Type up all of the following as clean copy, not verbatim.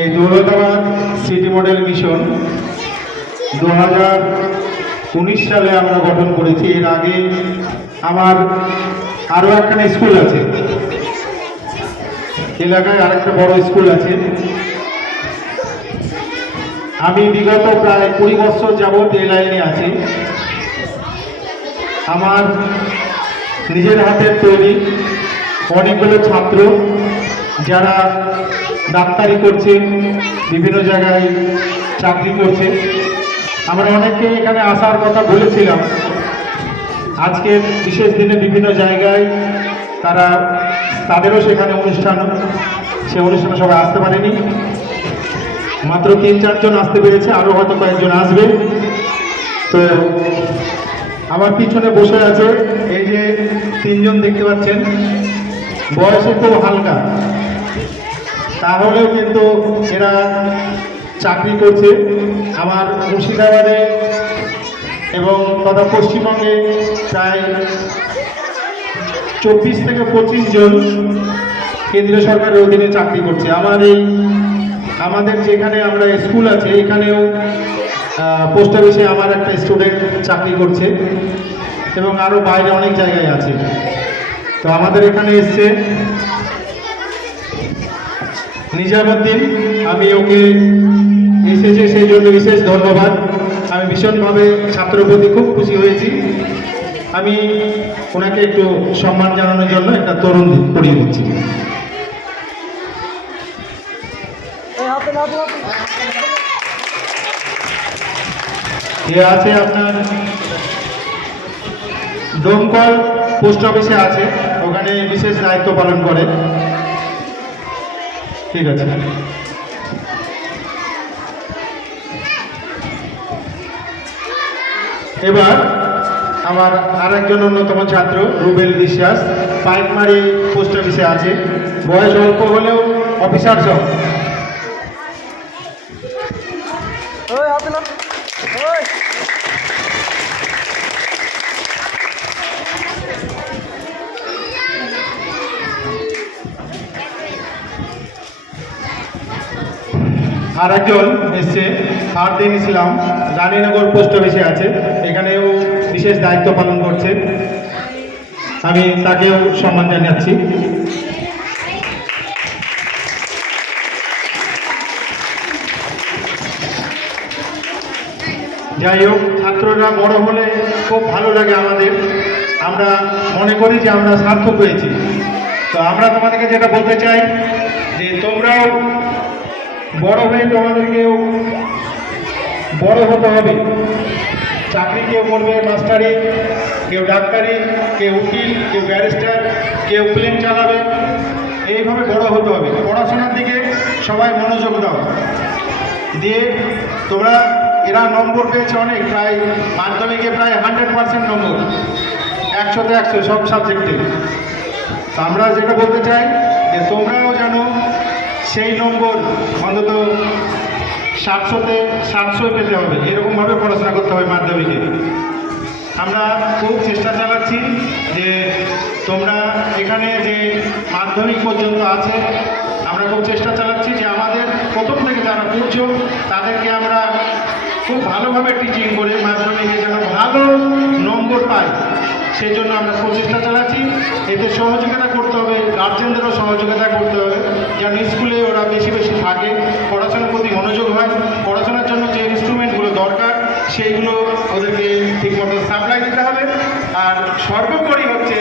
এই Daulatabad city model mission 2019 সালে আমরা গঠন করেছি। এর আগে আমার আরও একখানা স্কুল আছে, এলাকায় আরেকটা বড় স্কুল আছে। আমি বিগত প্রায় 20 বছর যাবৎ এই লাইনে আছি। আমার নিজের হাতের তৈরি অনেকগুলো ছাত্র যারা ডাক্তারি করছে, বিভিন্ন জায়গায় চাকরি করছে। আমরা অনেককে এখানে আসার কথা বলেছিলাম। আজকে বিশেষ দিনে বিভিন্ন জায়গায় তাদেরও সেখানে অনুষ্ঠান, সে অনুষ্ঠানে সবাই আসতে পারেনি, মাত্র 3-4 জন আসতে পেরেছে, আরও হয়তো কয়েকজন আসবে। তো আমার পিছনে বসে আছে এই যে 3 জন দেখতে পাচ্ছেন, বয়সে খুব হালকা, তাহলেও কিন্তু এরা চাকরি করছে। আমার মুর্শিদাবাদে এবং তথা পশ্চিমবঙ্গে প্রায় 24 থেকে 25 জন কেন্দ্রীয় সরকারের অধীনে চাকরি করছে। আমাদের যেখানে আমরা স্কুল আছে এখানেও পোস্ট অফিসে আমার একটা স্টুডেন্ট চাকরি করছে এবং আরও বাইরে অনেক জায়গায় আছে। তো আমাদের এখানে এসছে নিজামুদ্দিন, আমি ওকে এসেছে সেই জন্য বিশেষ ধন্যবাদ। আমি ভীষণভাবে ছাত্রের প্রতি খুব খুশি হয়েছি। আমি ওনাকে একটু সম্মান জানানোর জন্য একটা তরুণ পড়িয়ে দিচ্ছি। এ আছে আপনার ডোমকল পোস্ট অফিসে আছে, ওখানে বিশেষ দায়িত্ব পালন করে। ঠিক আছে। এবার আমার আরেকজন অন্যতম ছাত্র রুবেল বিশ্বাস, পাইকমারি পোস্ট অফিসে আছে, বয়স অল্প হলেও অফিসার সব। আর একজন এসছে ফারদিন ইসলাম, রানীনগর পোস্ট অফিসে আছে, এখানেও বিশেষ দায়িত্ব পালন করছে। আমি তাকেও সম্মান জানাচ্ছি। যাই হোক, ছাত্ররা বড় হলে খুব ভালো লাগে আমাদের, আমরা মনে করি যে আমরা সার্থক হয়েছি। তো আমরা তোমাদেরকে যেটা বলতে চাই যে তোমরাও বড় হয়ে তোমাদেরকেও বড় হতে হবে। চাকরি কেউ করবে মাস্টারি, কেউ ডাক্তারি, কেউ উকিল, কেউ ব্যারিস্টার, কেউ প্লেন চালাবে, এইভাবে বড় হতে হবে। পড়াশোনার দিকে সবাই মনোযোগ দাও। দিয়ে তোমরা এরা নম্বর পেয়েছে অনেক, প্রায় মাধ্যমিকে প্রায় 100% নম্বর, 100-তে 100 সব সাবজেক্টে। তো আমরা যেটা বলতে চাই যে তোমরাও জানো সেই নম্বর অন্তত 700-তে 700 পেতে হবে, এরকমভাবে পড়াশোনা করতে হবে মাধ্যমিকে। আমরা খুব চেষ্টা চালাচ্ছি যে তোমরা এখানে যে মাধ্যমিক পর্যন্ত আছে, আমরা খুব চেষ্টা চালাচ্ছি যে আমাদের প্রথম থেকে যারা পড়ছো তাদেরকে আমরা খুব ভালোভাবে টিচিং করে মাধ্যমিকে যেন ভালো নম্বর পায়, সেই জন্য আমরা প্রচেষ্টা চালাচ্ছি। এতে সহযোগিতা করতে হবে, গার্জেনদেরও সহযোগিতা করতে হবে, যেন স্কুলে ওরা বেশি বেশি থাকে, পড়াশোনার প্রতি মনোযোগ হয়। পড়াশোনার জন্য যে ইনস্ট্রুমেন্টগুলো দরকার সেইগুলো ওদেরকে ঠিকমতো সাপ্লাই দিতে হবে। আর সর্বোপরি হচ্ছে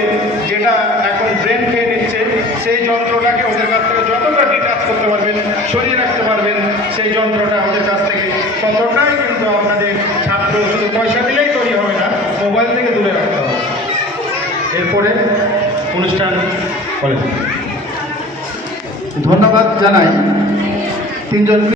যেটা এখন ব্রেন খেয়ে নিচ্ছে, সেই যন্ত্রটাকে ওদের কাছ থেকে যতটা ডিটাচ করতে পারবেন, সরিয়ে রাখতে পারবেন, সেই যন্ত্রটা ওদের কাছ থেকে ততটাই কিন্তু আপনাদের ছাত্র শুধু পয়সা দিলেই তৈরি হবে না, মোবাইল থেকে দূরে রাখতে হবে। এরপরে অনুষ্ঠান করেন। ধন্যবাদ জানাই 3 জন।